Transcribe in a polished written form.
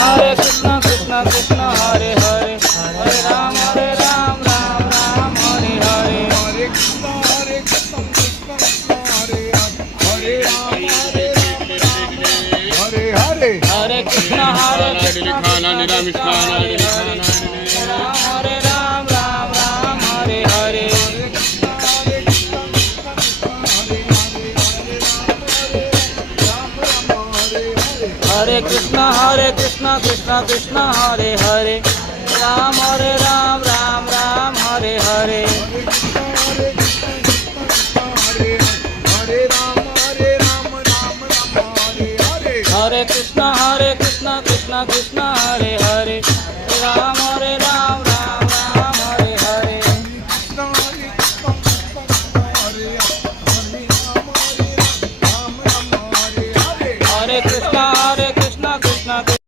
Hare Krishna Krishna Krishna Hare Hare Hare Ram Ram Ram Hare Hare Hare Krishna Krishna Krishna Hare Hare Hare Ram Hare Hare Hare Krishna Krishna खाना निरामिष खाना Hare Ram Ram Hare Hare Hare Krishna Krishna Krishna Hare Hare Ram Ram Hare Hare Hare Krishna Krishna Krishna